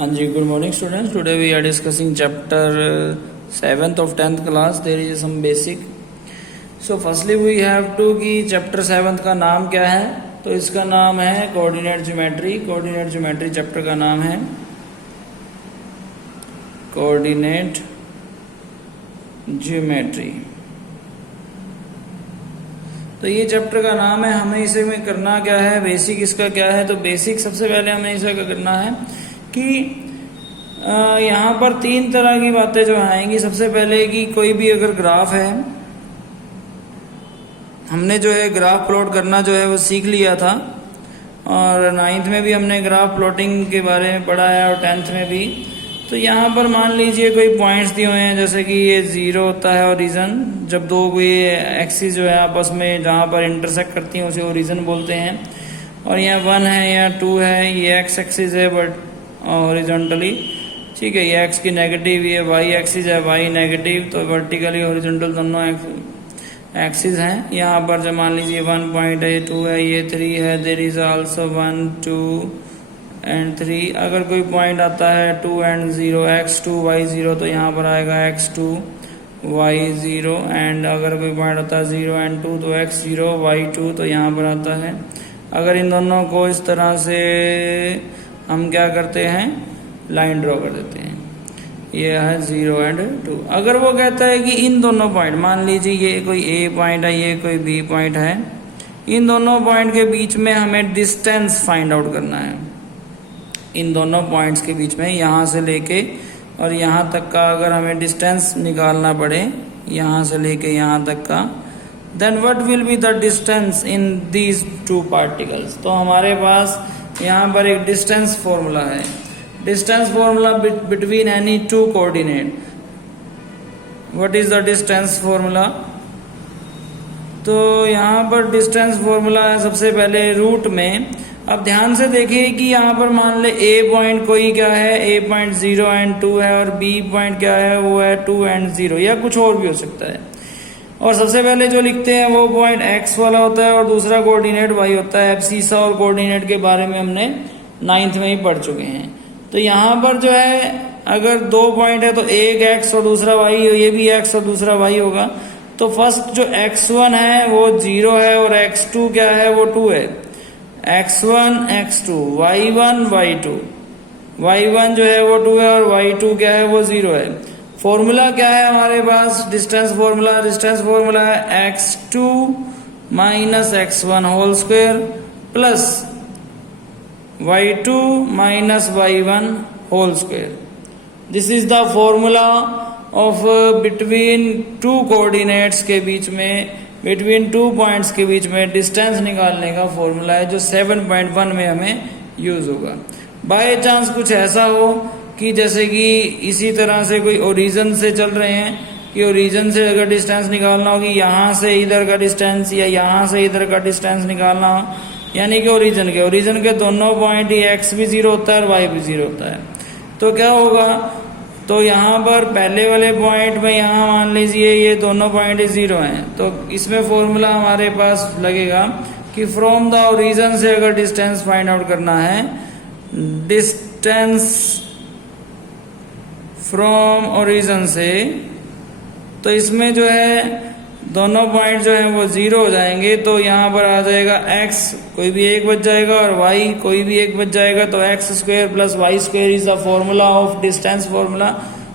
Anji, good morning students. Today we are discussing chapter 7th of 10th class. There is some basic. So firstly we have to कि chapter 7th का नाम क्या है. तो इसका नाम है coordinate geometry. Coordinate geometry chapter का नाम है कोऑर्डिनेट ज्योमेट्री. तो ये चैप्टर का नाम है. हमें इसे में करना क्या है, बेसिक इसका क्या है. तो बेसिक सबसे पहले हमें इसे क्या करना है कि यहाँ पर तीन तरह की बातें जो आएंगी. सबसे पहले कि कोई भी अगर ग्राफ है, हमने जो है ग्राफ प्लॉट करना जो है वो सीख लिया था और 9th में भी हमने ग्राफ प्लॉटिंग के बारे में पढ़ा है और 10th में भी. तो यहाँ पर मान लीजिए कोई पॉइंट्स दिए हुए हैं, जैसे कि ये 0 होता है ओरिजिन. जब दो ये एक्सिस जो है आपस में जहाँ पर इंटरसेक्ट करती हैं उसे ओरिजिन बोलते हैं. और यहाँ 1 है, यहाँ 2 है, ये एक्स एक्सिस है बट हॉरिजॉन्टली. ठीक है, ये एक्स की नेगेटिव, ये वाई एक्सिस है, वाई नेगेटिव. तो वर्टिकली हॉरिजॉन्टल दोनों एक्सिस हैं. यहाँ पर जब मान लीजिए 1 पॉइंट है, 2 है, ये 3 है. There is also 1 2 and 3. अगर कोई पॉइंट आता है 2 एंड 0, x2 y0, तो यहाँ पर आएगा x2 y0. एंड अगर कोई पॉइंट आता है 0 एंड 2, तो x0 y2, तो यहाँ पर आता है. अगर इन दोनों को इस तरह से हम क्या करते हैं, लाइन ड्रॉ कर देते हैं. ये है 0 एंड 2. अगर वो कहता है कि इन दोनों पॉइंट, मान लीजिए ये कोई A पॉइंट है, ये कोई B पॉइंट है, इन दोनों पॉइंट के बीच में हमें डिस्टेंस फाइंड आउट करना है. इन दोनों पॉइंट्स के बीच में यहाँ से लेके और यहाँ तक का अगर हमें डिस्टेंस निकालना पड़े, यहाँ से लेके यहाँ तक का, then what will be the distance in these two particles. तो हमारे पास यहाँ पर एक डिस्टेंस फॉर्मूला है. Distance formula between any two coordinate. What is the distance formula? तो यहाँ पर डिस्टेंस फॉर्मूला है सबसे पहले रूट में. अब ध्यान से देखिए कि यहाँ पर मान ले A पॉइंट कोई क्या है, A पॉइंट 0 एंड 2 है, और B पॉइंट क्या है, वो है 2 एंड 0, या कुछ और भी हो सकता है. और सबसे पहले जो लिखते हैं वो पॉइंट x वाला होता है और दूसरा कोऑर्डिनेट y होता है. अब सीसा और कोऑर्डिनेट के बारे में हमने 9th में ही पढ़ चुके हैं. तो यहाँ पर जो है अगर दो पॉइंट है तो एक x और दूसरा y, ये भी x और दूसरा y होगा. तो फर्स्ट जो x1 है वो 0 है और x2 क्या है, वो 2 है. x1 x2, y1 y2. y1 जो है वो 2 है और y2 क्या है, वो 0 है. फॉर्मूला क्या है हमारे पास, डिस्टेंस फॉर्मूला. डिस्टेंस फॉर्मूला है x2 minus x1 whole square plus y2 minus y1 whole square. This is the formula of between two coordinates के बीच में, बिटवीन टू पॉइंट्स के बीच में डिस्टेंस निकालने का फॉर्मूला है, जो 7.1 में हमें यूज होगा. बाय चांस कुछ ऐसा हो कि जैसे कि इसी तरह से कोई ओरिजिन से चल रहे हैं, कि ओरिजिन से अगर डिस्टेंस निकालना हो कि यहाँ से इधर का डिस्टेंस या यहाँ से इधर का डिस्टेंस निकालना हो, यानी कि ओरिजिन के दोनों पॉइंट ही x भी 0 होता है और y भी 0 होता है. तो क्या होगा, तो यहाँ पर पहले वाले पॉइंट में यहाँ मान लीजिए ये दोनों पॉइंट 0 हैं. तो इसमें फॉर्मूला हमारे पास लगेगा कि फ्रॉम द ओरिजिन से अगर डिस्टेंस फाइंड आउट करना है, डिस्टेंस फ्रॉम ओरिजिन से, तो इसमें जो है दोनों पॉइंट जो है वो 0 हो जाएंगे. तो यहाँ पर आ जाएगा x कोई भी एक बच जाएगा और y कोई भी एक बच जाएगा. तो x square plus y square is the formula of distance formula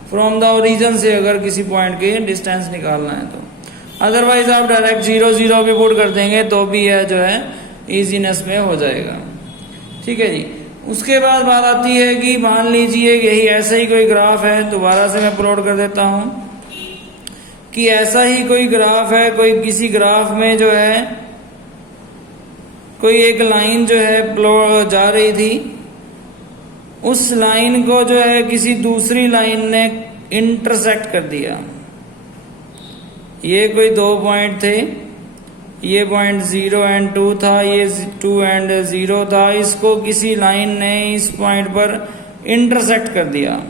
from the origin से अगर किसी पॉइंट के डिस्टेंस निकालना है. तो अदरवाइज आप डायरेक्ट 0 0 भी पुट कर देंगे तो भी यह जो है इजीनेस में हो जाएगा. ठीक है जी. उसके बाद बात आती है कि मान लीजिए यही ऐसा ही कोई ग्राफ है, दोबारा से मैं प्लॉट कर देता हूं कि ऐसा ही कोई ग्राफ है. कोई किसी ग्राफ में जो है कोई एक लाइन जो है प्लॉट जा रही थी, उस लाइन को जो है किसी दूसरी लाइन ने इंटरसेक्ट कर दिया. ये कोई दो पॉइंट थे, ये पॉइंट 0 एंड 2 था, ये 2 एंड 0 था. इसको किसी लाइन ने इस पॉइंट पर इंटरसेक्ट कर दिया.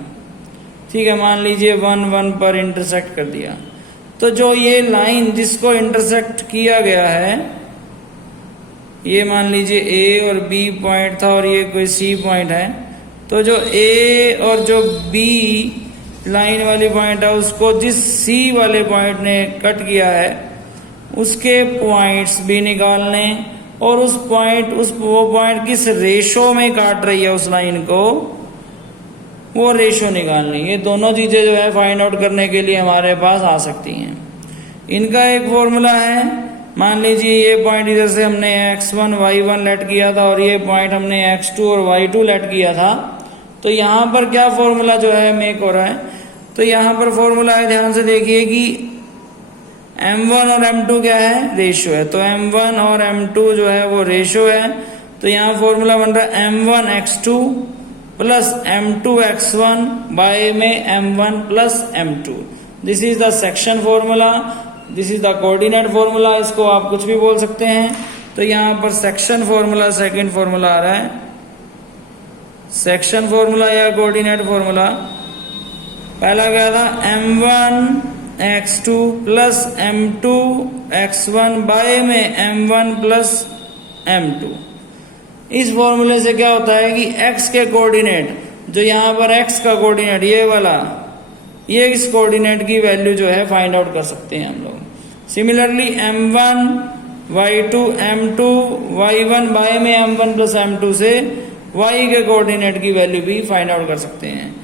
ठीक है, मान लीजिए 1 1 पर इंटरसेक्ट कर दिया. तो जो ये लाइन जिसको इंटरसेक्ट किया गया है, ये मान लीजिए A और B पॉइंट था और ये कोई C पॉइंट है. तो जो ए और जो बी लाइन वाली पॉइंट है उसको जिस सी वाले पॉइंट ने कट किया है उसके पॉइंट्स भी निकालने, और वो पॉइंट किस रेशो में काट रही है उस लाइन को, वो रेशो निकालनी। ये दोनों चीजें जो है फाइंड आउट करने के लिए हमारे पास आ सकती हैं। इनका एक फॉर्मूला है, मान लीजिए ये पॉइंट इधर से हमने x1 y1 लेट किया था और ये पॉइंट हमने x2 और y2 लेट किया था, तो यहाँ पर क्या फॉर्मूला जो है मेक हो रहा है, तो यहाँ पर फॉर्मूला है, ध्यान से देखिए कि m1 और m2 क्या है, रेशो है। तो m1 और m2 जो है वो रेशो है, तो यहाँ फॉर्मूला बन रहा है m1 x2 plus m2 x1 bye में m1 plus m2। This is the section formula, this is the coordinate formula, इसको आप कुछ भी बोल सकते हैं। तो यहाँ पर सेक्शन फॉर्मूला सेकंड फॉर्मूला आ रहा है, सेक्शन फॉर्मूला या कोऑर्डिनेट फॉर्मूला। पहला क्या था, m1 x2 plus m2 x1 bye में m1 प्लस m2। इस फॉर्मूले से क्या होता है कि x के कोऑर्डिनेट, जो यहाँ पर x का कोऑर्डिनेट ये वाला, ये इस कोऑर्डिनेट की वैल्यू जो है फाइंड आउट कर सकते हैं हम लोग। Similarly m1 y2 m2 y1 bye में m1 प्लस m2 से y के कोऑर्डिनेट की वैल्यू भी फाइंड आउट कर सकते हैं।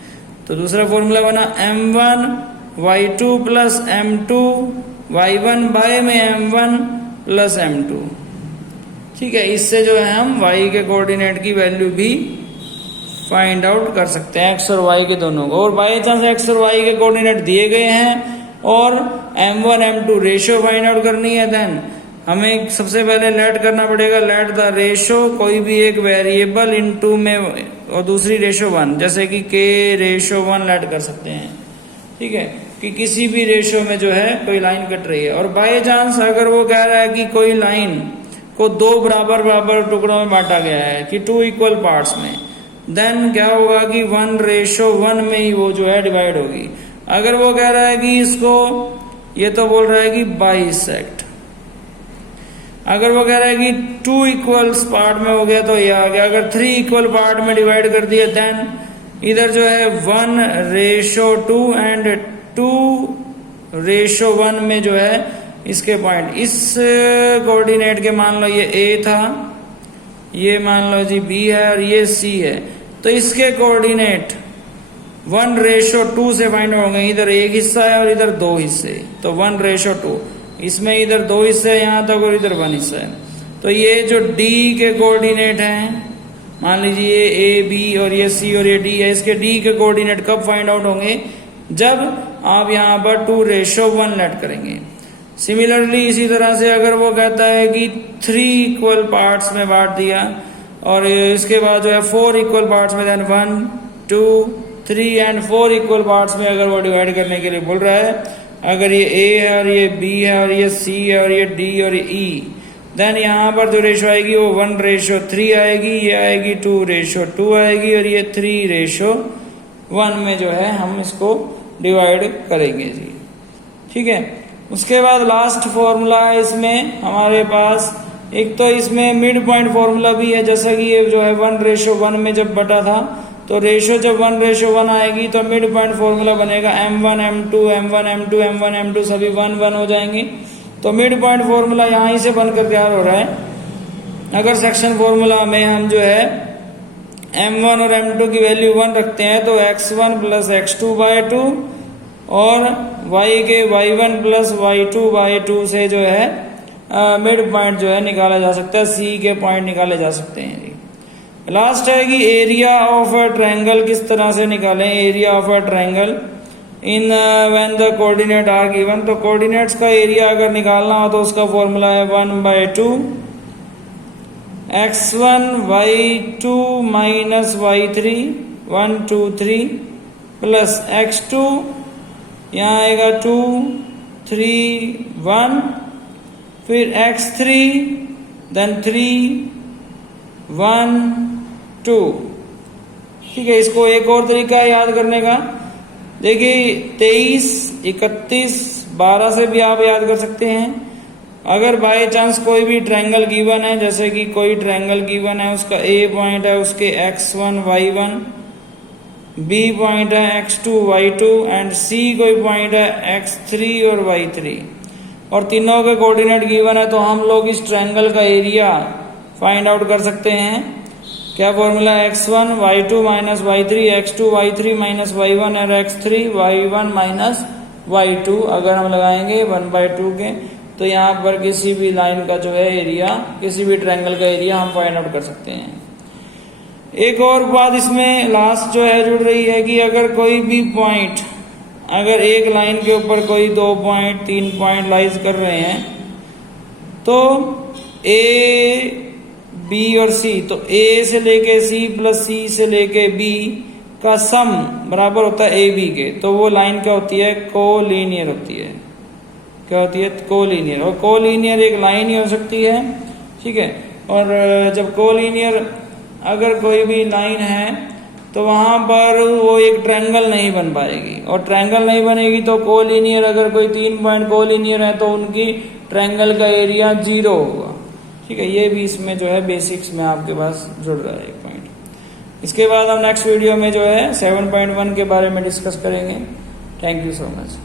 तो दूसरा फॉर्मूला बना m1 y2 plus m2 y1 bye में m1 प्लस m2। ठीक है, इससे जो है हम y के कोऑर्डिनेट की वैल्यू भी फाइंड आउट कर सकते हैं, x और y के दोनों को। और बाई चांस x और y के कोऑर्डिनेट दिए गए हैं और m1 m2 ratio find out करनी है, देन हमें सबसे पहले लेट करना पड़ेगा, लेट द रेशो कोई भी एक वेरिएबल इनटू में और दूसरी रेशो 1, जैसे कि k रेशो 1 लेट कर सकते हैं। ठीक है, कि किसी भी रेशो में जो है कोई लाइन कट रही है। और बाय चांस अगर वो कह रहा है कि कोई लाइन को दो बराबर बराबर टुकड़ों में बांटा गया है कि 2 इक्वल पार्ट्स में, देन क्या होगा कि 1:1 में ही वो जो है डिवाइड होगी। अगर वो कह रहा है कि इसको, ये तो बोल रहा है कि बाइसेक्ट, अगर वो कह रहा है कि 2 इक्वल्स पार्ट में हो गया तो ये आ गया। अगर 3 इक्वल पार्ट में डिवाइड कर दिया, देन इधर जो है 1:2 एंड 2:1 में जो है इसके पॉइंट, इस कोऑर्डिनेट के मान लो ये A था, ये मान लो जी B है और ये C है, तो इसके कोऑर्डिनेट 1:2 से फाइंड होंगे। इधर एक हिस्सा है और इधर 2 हिस्से, तो 1:2, इसमें इधर 2 हिस्से हैं यहाँ तक और इधर 1 हिस्सा है। तो ये जो D के कोऑर्डिनेट हैं, मान लीजिए ये A B और ये C और ये D है, इसके D के कोऑर्डिनेट कब फाइंड आउट होंगे, जब आप यहाँ पर 2:1 लेट करेंगे। सिमिलरली इसी तरह से अगर वो कहता है कि 3 इक्वल पार्ट्स में बांट दिया और इसके बाद जो है 4 इक्वल पार्ट्स में, देन 1 2 3 एंड 4 इक्वल पार्ट्स में अगर वो डिवाइड करने के लिए बोल रहा है, अगर ये A है और ये B है और ये C है और ये D और ये E, देन यहाँ पर जो रेशो आएगी वो 1:3 आएगी, ये आएगी 2:2 आएगी और ये 3:1 में जो है हम इसको डिवाइड करेंगे जी। ठीक है, उसके बाद लास्ट फॉर्मूला है इसमें हमारे पास, एक तो इसमें मिड पॉइंट फॉर्मूला भी है, जैसा कि ये जो है 1:1 में जब बटा था, तो रेशो जब 1:1 आएगी तो मिड पॉइंट फॉर्मूला बनेगा m1 m2 m1 m2 m1 m2 सभी 1 1 हो जाएंगे। तो मिड पॉइंट फॉर्मूला यहाँ ही से बनकर तैयार हो रहा है। अगर सेक्शन फॉर्मूला में हम जो है m1 और m2 की वैल्यू 1 रखते हैं तो x1 प्लस x2/2 और y के y1 प्लस y2/2 से जो है मिड पॉइंट जो है निकाला जा सकता है, C के पॉइंट निकाले जा सकते हैं। लास्ट है कि एरिया ऑफ अ ट्रायंगल किस तरह से निकालें, area of a triangle in when the coordinate are given. तो कोऑर्डिनेट्स का एरिया अगर निकालना हो तो उसका फॉर्मूला है 1/2 x1 y2 minus y3 1 2 3 plus x2, यहाँ आएगा 2 3 1, फिर x3 देन 3 1 2। ठीक है, इसको एक और तरीका है याद करने का, देखिए 23 31 12 से भी आप याद कर सकते हैं। अगर बाय चांस कोई भी ट्रायंगल गिवन है, जैसे कि कोई ट्रायंगल गिवन है, उसका A पॉइंट है, उसके x1 y1 बी पॉइंट है x2 y2 एंड सी कोई पॉइंट है x3 और y3 और तीनों के कोऑर्डिनेट गिवन है, तो हम लोग इस ट्रायंगल का एरिया फाइंड आउट कर सकते हैं। क्या फॉर्मूला है? x1 y2 minus y3 x2 y3 minus y1 और x3 y1 माइनस y2। अगर हम लगाएंगे 1/2 के, तो यहाँ पर किसी भी लाइन का जो है एरिया, किसी भी ट्रायंगल का एरिया हम फाइंड आउट कर सकते हैं। एक और बात इसमें लास्ट जो है जुड़ रही है कि अगर कोई भी पॉइंट, अगर एक लाइन के ऊपर कोई 2 पॉइंट 3 पॉइंट लाइज कर रहे हैं, तो ए बी और सी, तो ए से लेके सी प्लस सी से लेके बी का सम बराबर होता है ए बी के, तो वो लाइन क्या होती है? कोलिनियर होती है। क्या होती है? कोलिनियर। और कोलिनियर एक लाइन ही हो सकती है, ठीक है। और जब कोलिनियर अगर कोई भी लाइन है तो वहां पर वो एक ट्रायंगल नहीं बन पाएगी, और ट्रायंगल नहीं बनेगी तो कोलिनियर, अगर कोई 3 पॉइंट कोलिनियर है तो उनकी ट्रायंगल का एरिया 0 होगा, ठीक है। ये भी इसमें जो है बेसिक्स में आपके पास जुड़ रहा है एक पॉइंट। इसके बाद हम नेक्स्ट वीडियो में जो है 7.1 के बारे में डिस्कस करेंगे। Thank you so much.